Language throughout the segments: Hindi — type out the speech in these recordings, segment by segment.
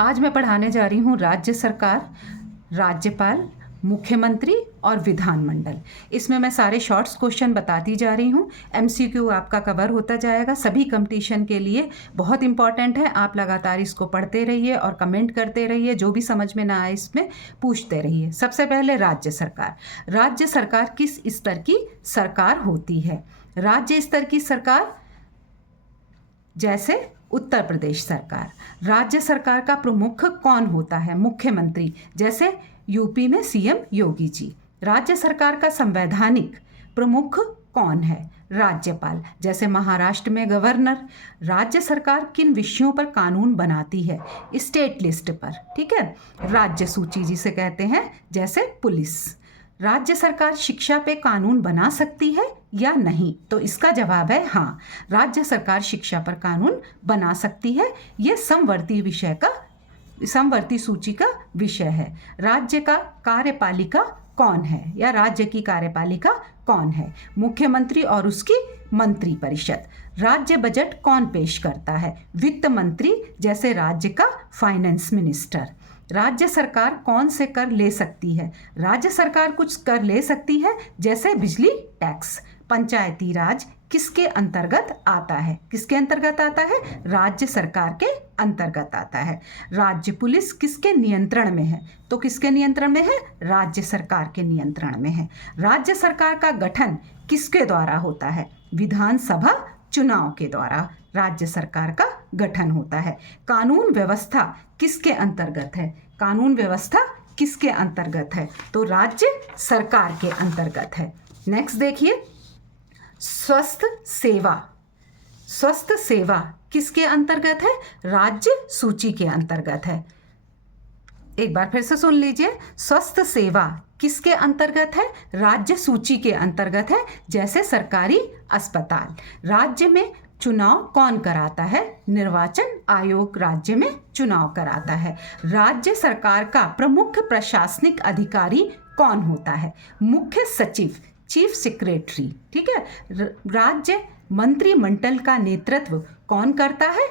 आज मैं पढ़ाने जा रही हूँ राज्य सरकार, राज्यपाल, मुख्यमंत्री और विधानमंडल। इसमें मैं सारे शॉर्ट्स क्वेश्चन बताती जा रही हूँ। एमसीक्यू आपका कवर होता जाएगा। सभी कंपटीशन के लिए बहुत इंपॉर्टेंट है। आप लगातार इसको पढ़ते रहिए और कमेंट करते रहिए। जो भी समझ में ना आए इसमें पूछते रहिए। सबसे पहले राज्य सरकार। राज्य सरकार किस स्तर की सरकार होती है? राज्य स्तर की सरकार जैसे उत्तर प्रदेश सरकार। राज्य सरकार का प्रमुख कौन होता है? मुख्यमंत्री, जैसे यूपी में सीएम योगी जी। राज्य सरकार का संवैधानिक प्रमुख कौन है? राज्यपाल, जैसे महाराष्ट्र में गवर्नर। राज्य सरकार किन विषयों पर कानून बनाती है? स्टेट लिस्ट पर, ठीक है। राज्य सूची जिसे कहते हैं, जैसे पुलिस। राज्य सरकार शिक्षा पे कानून बना सकती है या नहीं? तो इसका जवाब है हाँ, राज्य सरकार शिक्षा पर कानून बना सकती है। ये समवर्ती सूची का विषय है। राज्य का कार्यपालिका कौन है या राज्य की कार्यपालिका कौन है? मुख्यमंत्री और उसकी मंत्री परिषद। राज्य बजट कौन पेश करता है? वित्त मंत्री, जैसे राज्य का फाइनेंस मिनिस्टर। राज्य सरकार कौन से कर ले सकती है? राज्य सरकार कुछ कर ले सकती है, जैसे बिजली टैक्स। पंचायती राज किसके अंतर्गत आता है? किसके अंतर्गत आता है? राज्य सरकार के अंतर्गत आता है। राज्य पुलिस किसके नियंत्रण में है? तो किसके नियंत्रण में है? राज्य सरकार के नियंत्रण में है। राज्य सरकार का गठन किसके द्वारा होता है? विधानसभा चुनाव के द्वारा राज्य सरकार का गठन होता है। कानून व्यवस्था किसके अंतर्गत है? कानून व्यवस्था किसके अंतर्गत है? तो राज्य सरकार के अंतर्गत है। नेक्स्ट देखिए, स्वास्थ्य सेवा। स्वास्थ्य सेवा किसके अंतर्गत है? राज्य सूची के अंतर्गत है। एक बार फिर से सुन लीजिए, स्वास्थ्य सेवा किसके अंतर्गत है? राज्य सूची के अंतर्गत है, जैसे सरकारी अस्पताल। राज्य में चुनाव कौन कराता है? निर्वाचन आयोग राज्य में चुनाव कराता है। राज्य सरकार का प्रमुख प्रशासनिक अधिकारी कौन होता है? मुख्य सचिव, चीफ सेक्रेटरी, ठीक है। राज्य मंत्रिमंडल का नेतृत्व कौन करता है?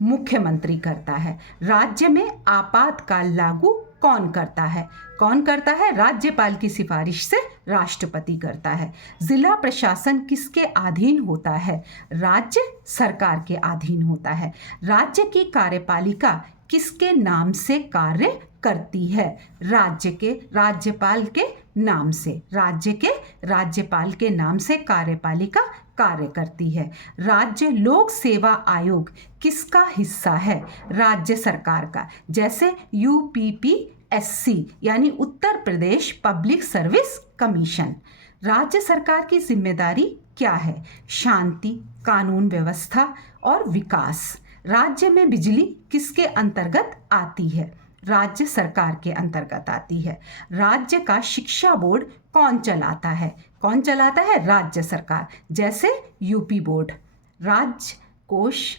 मुख्यमंत्री करता है। राज्य में आपातकाल लागू कौन करता है? कौन करता है? राज्यपाल की सिफारिश से राष्ट्रपति करता है। जिला प्रशासन किसके अधीन होता है? राज्य सरकार के अधीन होता है। राज्य की कार्यपालिका किसके नाम से कार्य करती है? राज्यपाल के नाम से। राज्य के राज्यपाल के नाम से कार्यपालिका कार्य करती है। राज्य लोक सेवा आयोग किसका हिस्सा है? राज्य सरकार का, जैसे यूपीपीएससी यानी Uttar Pradesh public service commission. राज्य सरकार की जिम्मेदारी क्या है? शांति, कानून व्यवस्था और विकास। राज्य में बिजली किसके अंतर्गत आती है? राज्य सरकार के अंतर्गत आती है। राज्य का शिक्षा बोर्ड कौन चलाता है? कौन चलाता है? राज्य सरकार, जैसे यूपी बोर्ड। राजकोष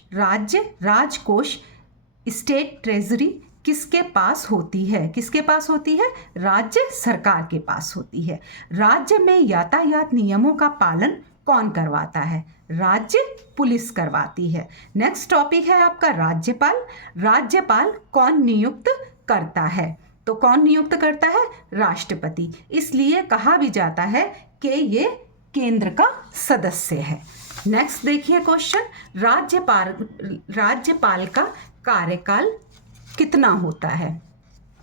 स्टेट ट्रेजरी किसके पास होती है? किसके पास होती है? राज्य सरकार के पास होती है। राज्य में यातायात नियमों का पालन कौन करवाता है? राज्य पुलिस करवाती है। नेक्स्ट टॉपिक है आपका राज्यपाल। राज्यपाल कौन नियुक्त करता है? तो कौन नियुक्त करता है? राष्ट्रपति। इसलिए कहा भी जाता है कि ये केंद्र का सदस्य है। नेक्स्ट देखिए क्वेश्चन, राज्यपाल का कार्यकाल कितना होता है?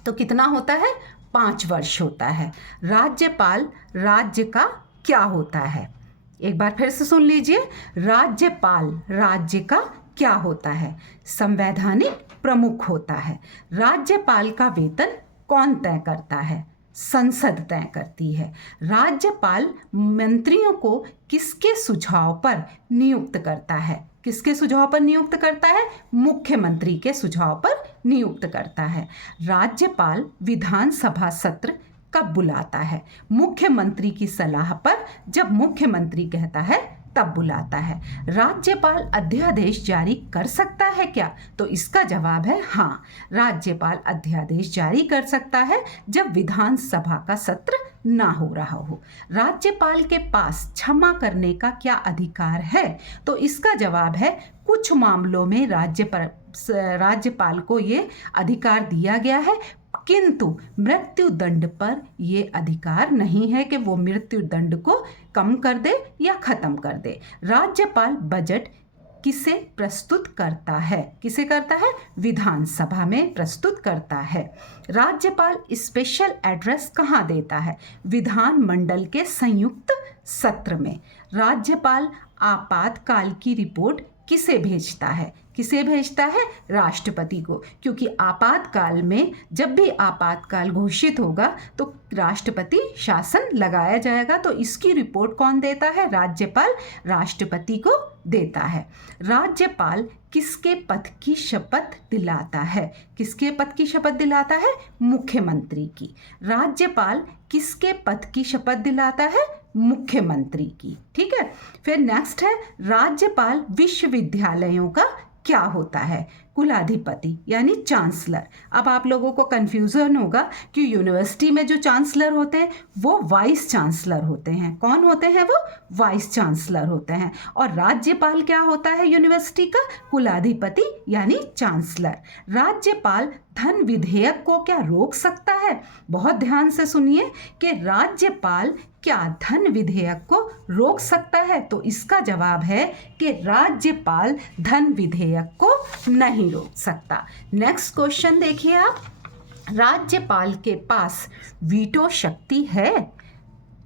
तो कितना होता है? 5 वर्ष होता है। राज्यपाल राज्य का क्या होता है? एक बार फिर से सुन लीजिए, राज्यपाल राज्य का क्या होता है? संवैधानिक प्रमुख होता है। राज्यपाल का वेतन कौन तय करता है? संसद तय करती है। राज्यपाल मंत्रियों को किसके सुझाव पर नियुक्त करता है? किसके सुझाव पर नियुक्त करता है? मुख्यमंत्री के सुझाव पर नियुक्त करता है। राज्यपाल विधानसभा सत्र कब बुलाता है? मुख्यमंत्री की सलाह पर, जब मुख्यमंत्री कहता है तब बुलाता है। राज्यपाल अध्यादेश जारी कर सकता है क्या? तो इसका जवाब है हाँ, राज्यपाल अध्यादेश जारी कर सकता है जब विधानसभा का सत्र ना हो रहा हो। राज्यपाल के पास क्षमा करने का क्या अधिकार है? तो इसका जवाब है कुछ मामलों में राज्यपाल को ये अधिकार दिया गया है, किंतु मृत्यु दंड पर ये अधिकार नहीं है कि वो मृत्यु दंड को कम कर दे या खत्म कर दे। राज्यपाल बजट किसे प्रस्तुत करता है? किसे करता है? विधानसभा में प्रस्तुत करता है। राज्यपाल स्पेशल एड्रेस कहाँ देता है? विधानमंडल के संयुक्त सत्र में। राज्यपाल आपातकाल की रिपोर्ट किसे भेजता है? किसे भेजता है? राष्ट्रपति को, क्योंकि आपातकाल में जब भी आपातकाल घोषित होगा तो राष्ट्रपति शासन लगाया जाएगा, तो इसकी रिपोर्ट कौन देता है? राज्यपाल राष्ट्रपति को देता है। राज्यपाल किसके पद की शपथ दिलाता है? किसके पद की शपथ दिलाता है? मुख्यमंत्री की। राज्यपाल किसके पद की शपथ दिलाता है? मुख्यमंत्री की। ठीक है, फिर नेक्स्ट है राज्यपाल विश्वविद्यालयों का क्या होता है? कुलाधिपति यानी चांसलर। अब आप लोगों को कंफ्यूजन होगा कि यूनिवर्सिटी में जो चांसलर होते हैं वो वाइस चांसलर होते हैं। कौन होते हैं वो? वाइस चांसलर होते हैं। और राज्यपाल क्या होता है यूनिवर्सिटी का? कुलाधिपति यानी चांसलर। राज्यपाल धन विधेयक को क्या रोक सकता है? बहुत ध्यान से सुनिए कि राज्यपाल क्या धन विधेयक को रोक सकता है? तो इसका जवाब है कि राज्यपाल धन विधेयक को नहीं रोक सकता। नेक्स्ट क्वेश्चन देखिए आप, राज्यपाल के पास वीटो शक्ति है?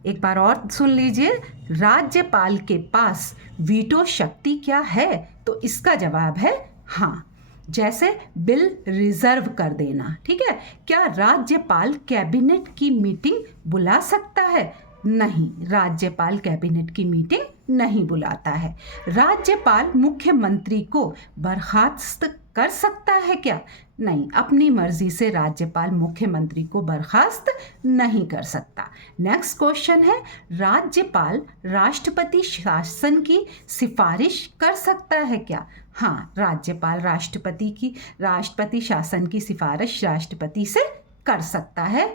एक बार और सुन लीजिए, राज्यपाल के पास वीटो शक्ति क्या है? तो इसका जवाब है हाँ, जैसे बिल रिजर्व कर देना। ठीक है, क्या राज्यपाल कैबिनेट की मीटिंग बुला सकता है? नहीं, राज्यपाल कैबिनेट की मीटिंग नहीं बुलाता है। राज्यपाल मुख्यमंत्री को बर्खास्त कर सकता है क्या? नहीं, अपनी मर्जी से राज्यपाल मुख्यमंत्री को बर्खास्त नहीं कर सकता। नेक्स्ट क्वेश्चन है, राज्यपाल राष्ट्रपति शासन की सिफारिश कर सकता है क्या? हाँ, राज्यपाल राष्ट्रपति शासन की सिफारिश राष्ट्रपति से कर सकता है।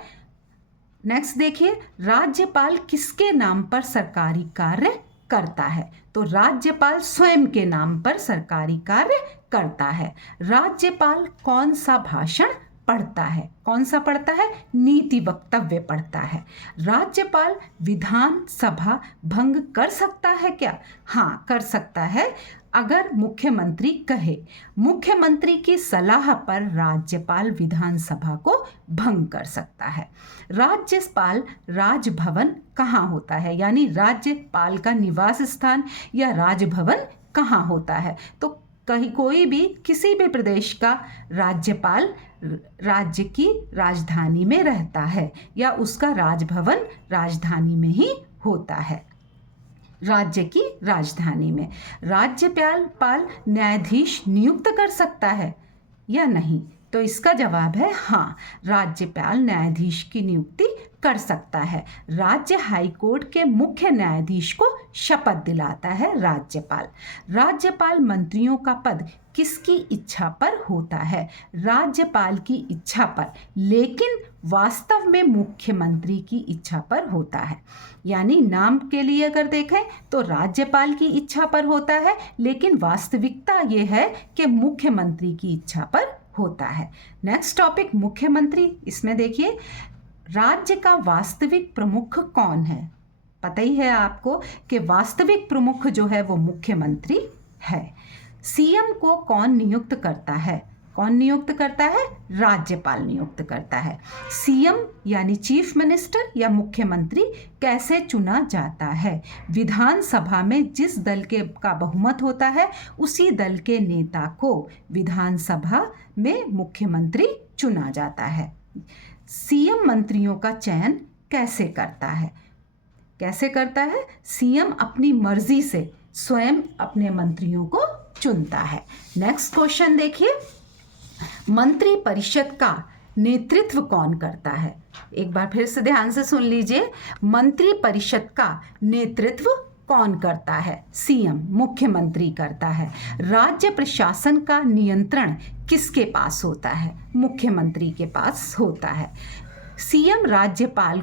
नेक्स्ट देखिए, राज्यपाल किसके नाम पर सरकारी कार्य करता है? तो राज्यपाल स्वयं के नाम पर सरकारी कार्य करता है। राज्यपाल कौन सा भाषण पढ़ता है? कौन सा पढ़ता है? नीति वक्तव्य पढ़ता है। राज्यपाल विधानसभा भंग कर सकता है क्या? हाँ, कर सकता है, अगर मुख्यमंत्री कहे। मुख्यमंत्री की सलाह पर राज्यपाल विधानसभा को भंग कर सकता है। राज्यपाल राजभवन कहाँ होता है? यानी राज्यपाल का निवास स्थान या राजभवन कहाँ होता है? तो कहीं कोई भी किसी भी प्रदेश का राज्यपाल राज्य की राजधानी में रहता है या उसका राजभवन राजधानी में ही होता है, राज्य की राजधानी में। राज्यपाल न्यायाधीश नियुक्त कर सकता है या नहीं? तो इसका जवाब है हाँ, राज्यपाल न्यायाधीश की नियुक्ति कर सकता है। राज्य हाईकोर्ट के मुख्य न्यायाधीश को शपथ दिलाता है राज्यपाल। राज्यपाल मंत्रियों का पद किसकी इच्छा पर होता है? राज्यपाल की इच्छा पर, लेकिन वास्तव में मुख्यमंत्री की इच्छा पर होता है। यानी नाम के लिए अगर देखें तो राज्यपाल की इच्छा पर होता है, लेकिन वास्तविकता ये है कि मुख्यमंत्री की इच्छा पर होता है। नेक्स्ट टॉपिक, मुख्यमंत्री। इसमें देखिए, राज्य का वास्तविक प्रमुख कौन है? पता ही है आपको कि वास्तविक प्रमुख जो है वो मुख्यमंत्री है। सीएम को कौन नियुक्त करता है? कौन नियुक्त करता है? राज्यपाल नियुक्त करता है। सीएम यानी चीफ मिनिस्टर या मुख्यमंत्री कैसे चुना जाता है? विधानसभा में जिस दल का बहुमत होता है उसी दल के नेता को विधानसभा में मुख्यमंत्री चुना जाता है। सीएम मंत्रियों का चयन कैसे करता है? कैसे करता है? सीएम अपनी मर्जी से स्वयं अपने मंत्रियों को चुनता है। नेक्स्ट क्वेश्चन देखिए, मंत्री परिषद का नेतृत्व कौन करता है? एक बार फिर से ध्यान से सुन लीजिए, मंत्री परिषद का नेतृत्व कौन करता है? सीएम, मुख्यमंत्री करता है। राज्य प्रशासन का नियंत्रण किसके पास होता है? मुख्यमंत्री के पास होता है। सीएम राज्यपाल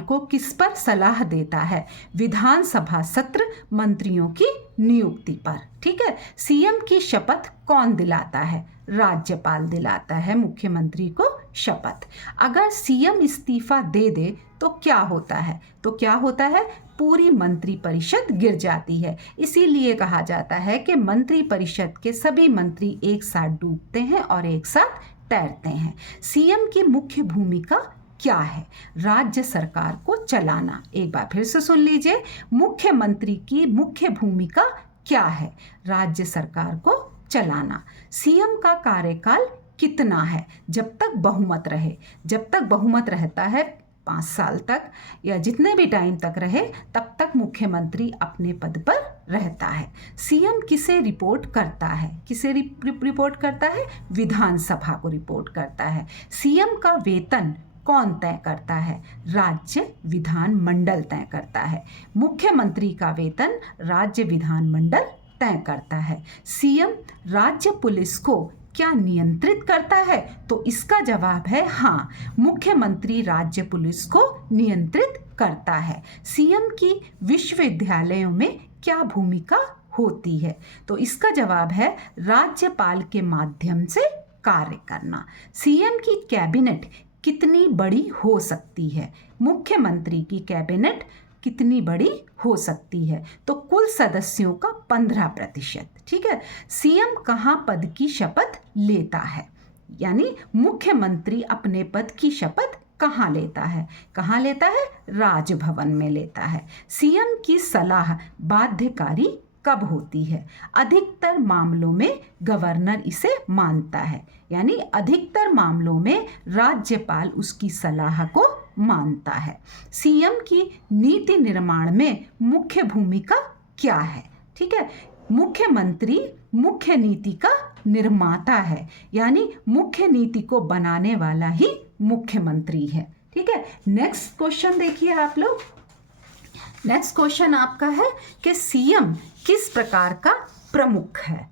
को किस पर सलाह देता है? विधानसभा सत्र मंत्रियों की नियुक्ति पर। ठीक है, सीएम की शपथ कौन दिलाता है? राज्यपाल दिलाता है मुख्यमंत्री को शपथ। अगर सीएम इस्तीफा दे दे तो क्या होता है? तो क्या होता है? पूरी मंत्रिपरिषद गिर जाती है। इसीलिए कहा जाता है कि मंत्रिपरिषद के सभी मंत्री एक साथ डूबते हैं और एक साथ तैरते हैं। सीएम की मुख्य भूमिका क्या है? राज्य सरकार को चलाना। एक बार फिर से सुन लीजिए, मुख्यमंत्री की मुख्य भूमिका क्या है? राज्य सरकार को चलाना। सीएम का कार्यकाल कितना है? जब तक बहुमत रहे। जब तक बहुमत रहता है 5 साल तक या जितने भी टाइम तक रहे, तब तक मुख्यमंत्री अपने पद पर रहता है। सीएम किसे रिपोर्ट करता है? किसे रिपोर्ट करता है? विधानसभा को रिपोर्ट करता है। सीएम का वेतन कौन तय करता है? राज्य विधान मंडल तय करता है। मुख्यमंत्री का वेतन राज्य विधान मंडल तय करता है। सीएम राज्य पुलिस को क्या नियंत्रित करता है? तो इसका जवाब है हाँ, मुख्यमंत्री राज्य पुलिस को नियंत्रित करता है। सीएम की विश्वविद्यालयों में क्या भूमिका होती है? तो इसका जवाब है राज्यपाल के माध्यम से कार्य करना। सीएम की कैबिनेट कितनी बड़ी हो सकती है? मुख्यमंत्री की कैबिनेट कितनी बड़ी हो सकती है? तो कुल सदस्यों का 15%। ठीक है, सीएम कहाँ पद की शपथ लेता है? यानी मुख्यमंत्री अपने पद की शपथ कहाँ लेता है? कहाँ लेता है? राजभवन में लेता है। सीएम की सलाह बाध्यकारी कब होती है? अधिकतर मामलों में गवर्नर इसे मानता है, यानी अधिकतर मामलों में राज्यपाल उसकी सलाह को मानता है। सीएम की नीति निर्माण में मुख्य भूमिका क्या है? ठीक है, मुख्यमंत्री मुख्य नीति का निर्माता है, यानी मुख्य नीति को बनाने वाला ही मुख्यमंत्री है। ठीक है, नेक्स्ट क्वेश्चन देखिए आप लोग। नेक्स्ट क्वेश्चन आपका है कि सीएम किस प्रकार का प्रमुख है?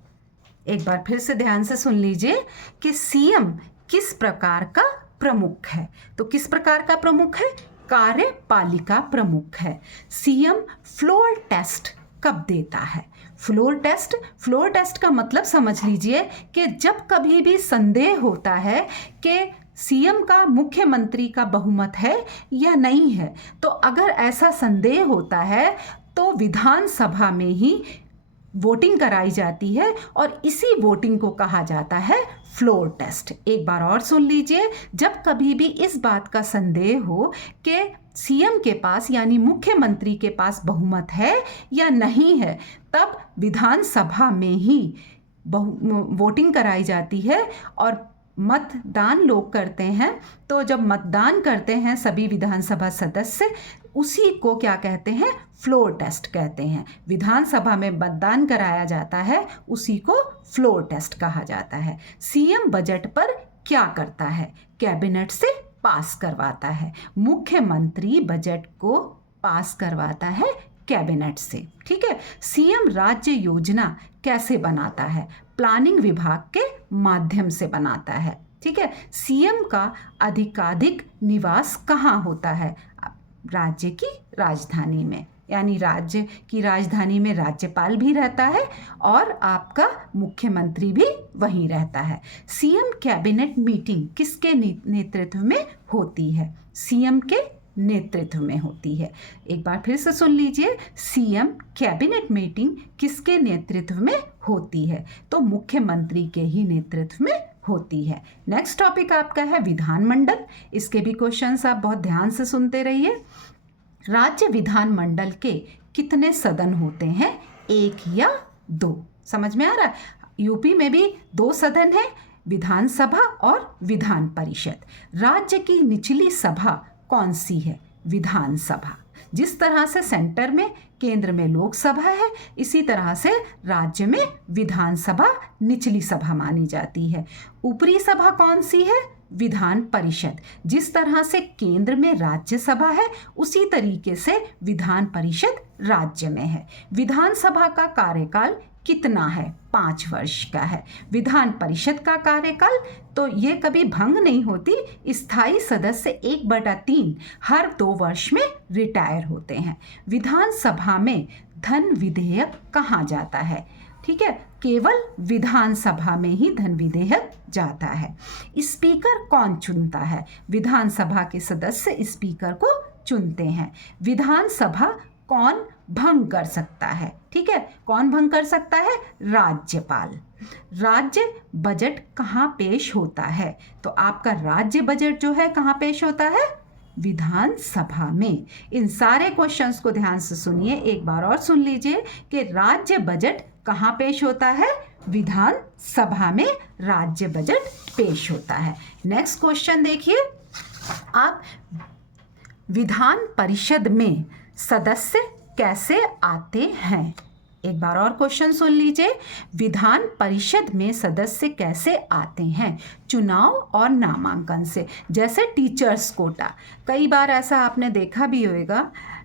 एक बार फिर से ध्यान से सुन लीजिए कि सीएम किस प्रकार का प्रमुख है। तो किस प्रकार का प्रमुख है? कार्यपालिका प्रमुख है। सीएम फ्लोर टेस्ट कब देता है? फ्लोर टेस्ट का मतलब समझ लीजिए कि जब कभी भी संदेह होता है कि सीएम का मुख्यमंत्री का बहुमत है या नहीं है, तो अगर ऐसा संदेह होता है तो विधानसभा में ही वोटिंग कराई जाती है और इसी वोटिंग को कहा जाता है फ्लोर टेस्ट। एक बार और सुन लीजिए, जब कभी भी इस बात का संदेह हो कि सीएम के पास यानी मुख्यमंत्री के पास बहुमत है या नहीं है, तब विधानसभा में ही वोटिंग कराई जाती है और मतदान लोग करते हैं। तो जब मतदान करते हैं सभी विधानसभा सदस्य, उसी को क्या कहते हैं? फ्लोर टेस्ट कहते हैं। विधानसभा में मतदान कराया जाता है, उसी को फ्लोर टेस्ट कहा जाता है। सीएम बजट पर क्या करता है? कैबिनेट से पास करवाता है। मुख्यमंत्री बजट को पास करवाता है कैबिनेट से। ठीक है, सीएम राज्य योजना कैसे बनाता है? प्लानिंग विभाग के माध्यम से बनाता है। ठीक है, सीएम का अधिकाधिक निवास कहाँ होता है? राज्य की राजधानी में, यानी राज्य की राजधानी में राज्यपाल भी रहता है और आपका मुख्यमंत्री भी वहीं रहता है। सीएम कैबिनेट मीटिंग किसके नेतृत्व में होती है? सीएम के नेतृत्व में होती है। एक बार फिर से सुन लीजिए, सीएम कैबिनेट मीटिंग किसके नेतृत्व में होती है? तो मुख्यमंत्री के ही नेतृत्व में होती है। नेक्स्ट टॉपिक आपका है विधानमंडल। इसके भी क्वेश्चंस आप बहुत ध्यान से सुनते रहिए। राज्य विधानमंडल के कितने सदन होते हैं? 1 या 2? समझ में आ रहा है? यूपी में भी 2 सदन हैं, विधानसभा और विधान परिषद। राज्य की निचली सभा कौन सी है? विधानसभा। जिस तरह से सेंटर में, केंद्र में लोकसभा है, इसी तरह से राज्य में विधानसभा निचली सभा मानी जाती है। ऊपरी सभा कौन सी है? विधान परिषद। जिस तरह से केंद्र में राज्यसभा है, उसी तरीके से विधान परिषद राज्य में है। विधानसभा का कार्यकाल कितना है? 5 वर्ष का है। विधान परिषद का कार्यकाल, तो ये कभी भंग नहीं होती। स्थायी सदस्य 1/3 हर 2 वर्ष में रिटायर होते हैं। विधानसभा में धन विधेयक कहाँ जाता है? ठीक है, केवल विधानसभा में ही धन विधेयक जाता है। स्पीकर कौन चुनता है? विधानसभा के सदस्य स्पीकर को चुनते हैं। विधानसभा कौन भंग कर सकता है? ठीक है, कौन भंग कर सकता है? राज्यपाल। राज्य बजट कहाँ पेश होता है? तो आपका राज्य बजट जो है कहाँ पेश होता है? विधानसभा में। इन सारे क्वेश्चंस को ध्यान से सुनिए, एक बार और सुन लीजिए कि राज्य बजट कहाँ पेश होता है? विधानसभा में राज्य बजट पेश होता है। नेक्स्ट क्वेश्चन देखिए आप, विधान परिषद में सदस्य कैसे आते हैं? एक बार और क्वेश्चन सुन लीजिए, विधान परिषद में सदस्य कैसे आते हैं? चुनाव और नामांकन से। जैसे टीचर्स कोटा, कई बार ऐसा आपने देखा भी होगा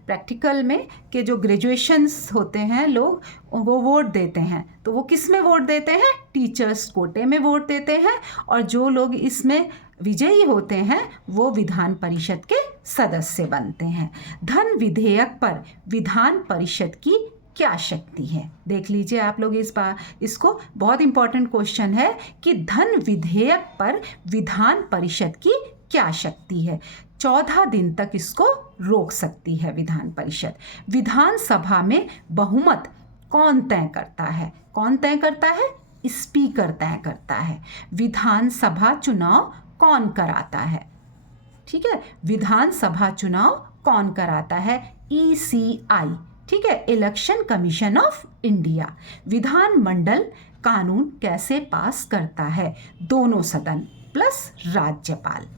प्रैक्टिकल में कि जो ग्रेजुएशंस होते हैं लोग, वो वोट देते हैं, तो वो किस में वोट देते हैं? टीचर्स कोटे में वोट देते हैं। और जो लोग इसमें विजयी होते हैं वो विधान परिषद के सदस्य बनते हैं। धन विधेयक पर विधान परिषद की क्या शक्ति है? देख लीजिए आप लोग इस बार, इसको बहुत इंपॉर्टेंट क्वेश्चन है कि धन विधेयक पर विधान परिषद की क्या शक्ति है? 14 दिन तक इसको रोक सकती है विधान परिषद। विधानसभा में बहुमत कौन तय करता है? कौन तय करता है? स्पीकर तय करता है। विधानसभा चुनाव कौन कराता है? ठीक है, विधानसभा चुनाव कौन कराता है? ECI, ठीक है, इलेक्शन कमीशन ऑफ इंडिया। विधानमंडल कानून कैसे पास करता है? दोनों सदन प्लस राज्यपाल।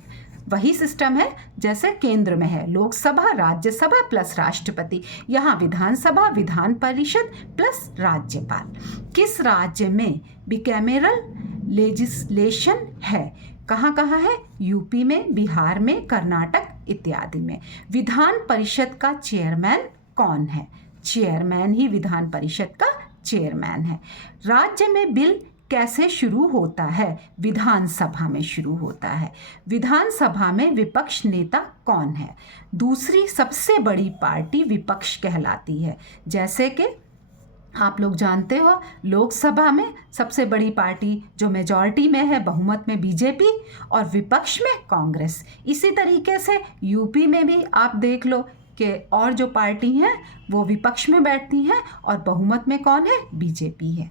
वही सिस्टम है जैसे केंद्र में है, लोकसभा राज्यसभा प्लस राष्ट्रपति। यहाँ विधानसभा विधान परिषद प्लस राज्यपाल। किस राज्य में बिकैमेरल लेजिस्लेशन है? कहाँ कहाँ है? यूपी में, बिहार में, कर्नाटक इत्यादि में। विधान परिषद का चेयरमैन कौन है? चेयरमैन ही विधान परिषद का चेयरमैन है। राज्य में बिल कैसे शुरू होता है? विधानसभा में शुरू होता है। विधानसभा में विपक्ष नेता कौन है? दूसरी सबसे बड़ी पार्टी विपक्ष कहलाती है। जैसे कि आप लोग जानते हो लोकसभा में सबसे बड़ी पार्टी जो मेजॉरिटी में है, बहुमत में, बीजेपी, और विपक्ष में कांग्रेस। इसी तरीके से यूपी में भी आप देख लो कि और जो पार्टी हैं वो विपक्ष में बैठती हैं और बहुमत में कौन है? बीजेपी है।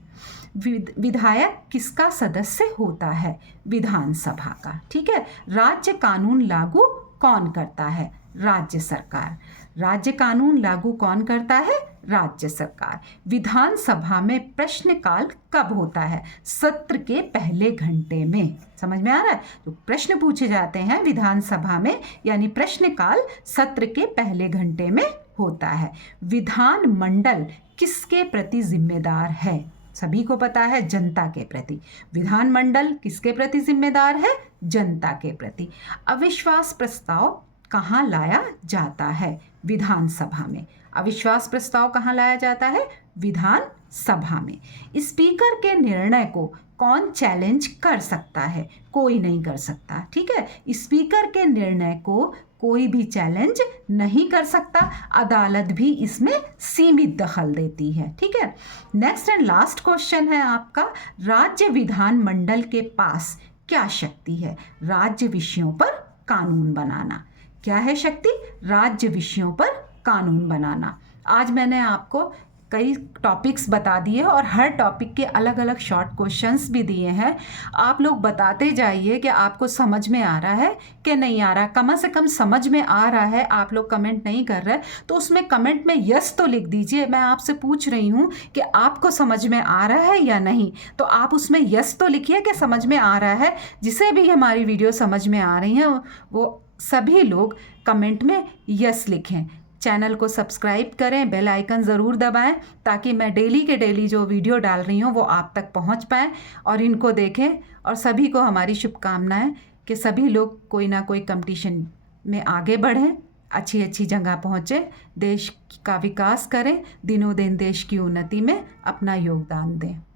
विधायक किसका सदस्य होता है? विधानसभा का। ठीक है, राज्य कानून लागू कौन करता है? राज्य सरकार। राज्य कानून लागू कौन करता है? राज्य सरकार। विधानसभा में प्रश्नकाल कब होता है? सत्र के पहले घंटे में। समझ में आ रहा है? तो प्रश्न पूछे जाते हैं विधानसभा में, यानी प्रश्नकाल सत्र के पहले घंटे में होता है। विधानमंडल किसके प्रति जिम्मेदार है? सभी को पता है, जनता के प्रति। विधानमंडल किसके प्रति जिम्मेदार है? जनता के प्रति। अविश्वास प्रस्ताव कहाँ लाया जाता है? विधानसभा में। अविश्वास प्रस्ताव कहाँ लाया जाता है? विधानसभा में। स्पीकर के निर्णय को कौन चैलेंज कर सकता है? कोई नहीं कर सकता। ठीक है, स्पीकर के निर्णय को कोई भी चैलेंज नहीं कर सकता। अदालत भी इसमें सीमित दखल देती है। ठीक है, नेक्स्ट एंड लास्ट क्वेश्चन है आपका, राज्य विधानमंडल के पास क्या शक्ति है? राज्य विषयों पर कानून बनाना। क्या है शक्ति? राज्य विषयों पर कानून बनाना। आज मैंने आपको कई टॉपिक्स बता दिए और हर टॉपिक के अलग अलग शॉर्ट क्वेश्चंस भी दिए हैं। आप लोग बताते जाइए कि आपको समझ में आ रहा है कि नहीं आ रहा। कम से कम समझ में आ रहा है। आप लोग कमेंट नहीं कर रहे तो उसमें कमेंट में यस तो लिख दीजिए। मैं आपसे पूछ रही हूँ कि आपको समझ में आ रहा है या नहीं, तो आप उसमें यस तो लिखिए कि समझ में आ रहा है। जिसे भी हमारी वीडियो समझ में आ रही है वो सभी लोग कमेंट में यस लिखें। चैनल को सब्सक्राइब करें, बेल आइकन ज़रूर दबाएं ताकि मैं डेली के डेली जो वीडियो डाल रही हूँ वो आप तक पहुँच पाएँ और इनको देखें। और सभी को हमारी शुभकामनाएं कि सभी लोग कोई ना कोई कंपटीशन में आगे बढ़ें, अच्छी अच्छी जगह पहुँचें, देश का विकास करें, दिनों दिन देश की उन्नति में अपना योगदान दें।